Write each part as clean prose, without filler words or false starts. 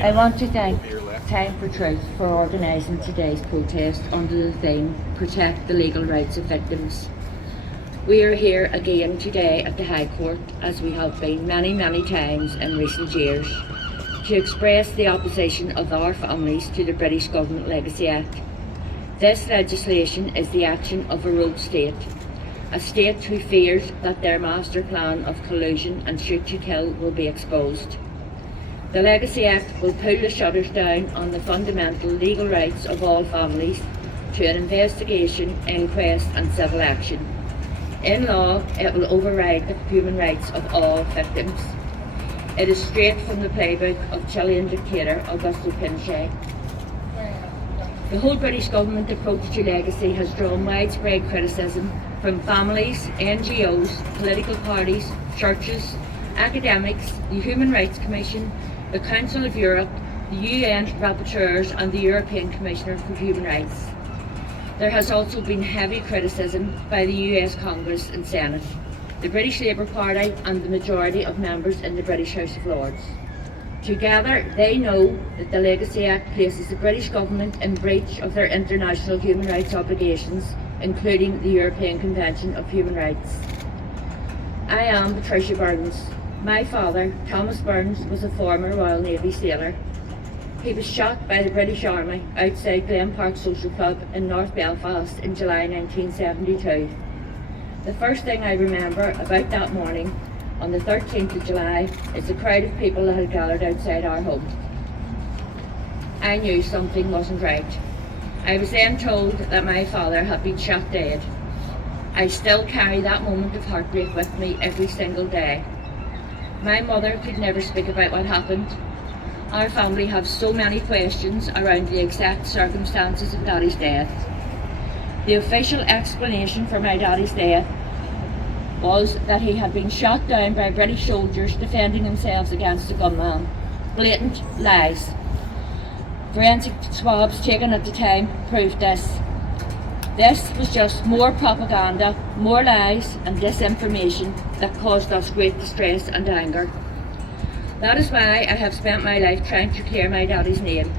I want to thank Time for Truth for organising today's protest under the theme Protect the Legal Rights of Victims. We are here again today at the High Court, as we have been many times in recent years, to express the opposition of our families to the British Government Legacy Act. This legislation is the action of a rogue state, a state who fears that their master plan of collusion and shoot to kill will be exposed. The Legacy Act will pull the shutters down on the fundamental legal rights of all families to an investigation, inquest and civil action. In law, it will override the human rights of all victims. It is straight from the playbook of Chilean dictator Augusto Pinochet. The whole British government approach to legacy has drawn widespread criticism from families, NGOs, political parties, churches, academics, the Human Rights Commission, the Council of Europe, the UN rapporteurs and the European Commissioner for Human Rights. There has also been heavy criticism by the US Congress and Senate, the British Labour Party and the majority of members in the British House of Lords. Together, they know that the Legacy Act places the British government in breach of their international human rights obligations, including the European Convention of Human Rights. I am Patricia Burns. My father, Thomas Burns, was a former Royal Navy sailor. He was shot by the British Army outside Glen Park Social Club in North Belfast in July 1972. The first thing I remember about that morning, on the 13th of July, is the crowd of people that had gathered outside our home. I knew something wasn't right. I was then told that my father had been shot dead. I still carry that moment of heartbreak with me every single day. My mother could never speak about what happened. Our family have so many questions around the exact circumstances of Daddy's death. The official explanation for my daddy's death was that he had been shot down by British soldiers defending themselves against a gunman. Blatant lies. Forensic swabs taken at the time proved this. This was just more propaganda, more lies and disinformation that caused us great distress and anger. That is why I have spent my life trying to clear my daddy's name.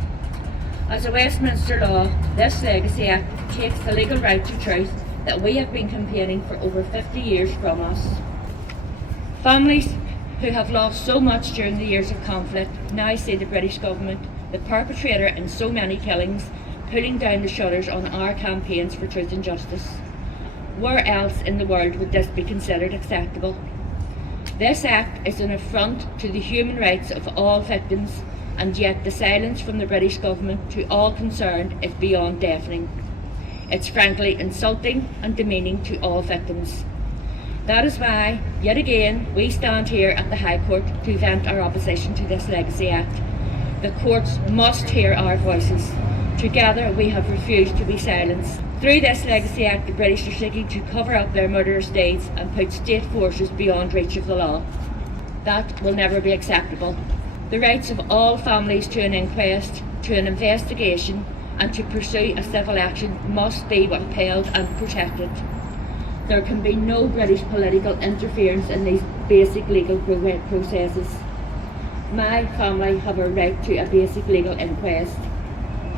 As a Westminster law, this Legacy Act takes the legal right to truth that we have been campaigning for over 50 years from us. Families who have lost so much during the years of conflict now see the British government, the perpetrator in so many killings, pulling down the shutters on our campaigns for truth and justice. Where else in the world would this be considered acceptable? This act is an affront to the human rights of all victims, and yet the silence from the British government to all concerned is beyond deafening. It's frankly insulting and demeaning to all victims. That is why, yet again, we stand here at the High Court to vent our opposition to this Legacy Act. The courts must hear our voices. Together we have refused to be silenced. Through this Legacy Act, the British are seeking to cover up their murderous deeds and put state forces beyond reach of the law. That will never be acceptable. The rights of all families to an inquest, to an investigation and to pursue a civil action must be upheld and protected. There can be no British political interference in these basic legal processes. My family have a right to a basic legal inquest.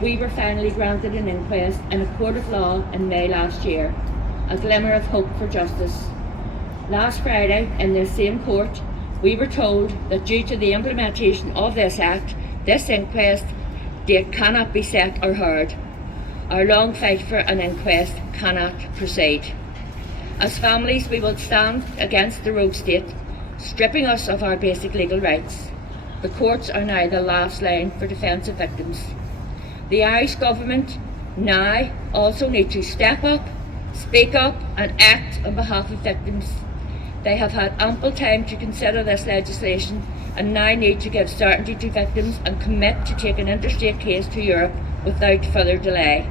We were finally granted an inquest in a court of law in May last year, a glimmer of hope for justice. Last Friday, in this same court, we were told that due to the implementation of this act, this inquest date cannot be set or heard. Our long fight for an inquest cannot proceed. As families, we will stand against the rogue state, stripping us of our basic legal rights. The courts are now the last line for defence of victims. The Irish government now also need to step up, speak up and act on behalf of victims. They have had ample time to consider this legislation and now need to give certainty to victims and commit to take an interstate case to Europe without further delay.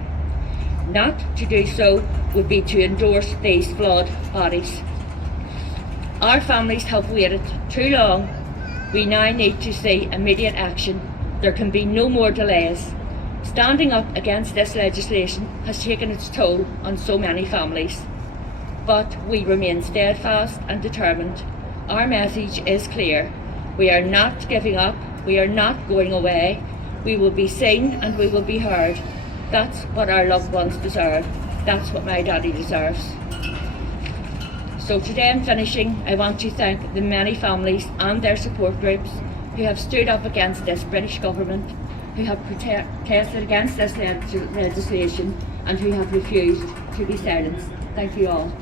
Not to do so would be to endorse these flawed bodies. Our families have waited too long. We now need to see immediate action. There can be no more delays. Standing up against this legislation has taken its toll on so many families. But we remain steadfast and determined. Our message is clear. We are not giving up We are not going away. We will be seen and we will be heard. That's what our loved ones deserve. That's what my daddy deserves. So today I'm finishing. I want to thank the many families and their support groups who have stood up against this British government, who have protested against this legislation and who have refused to be silenced. Thank you all.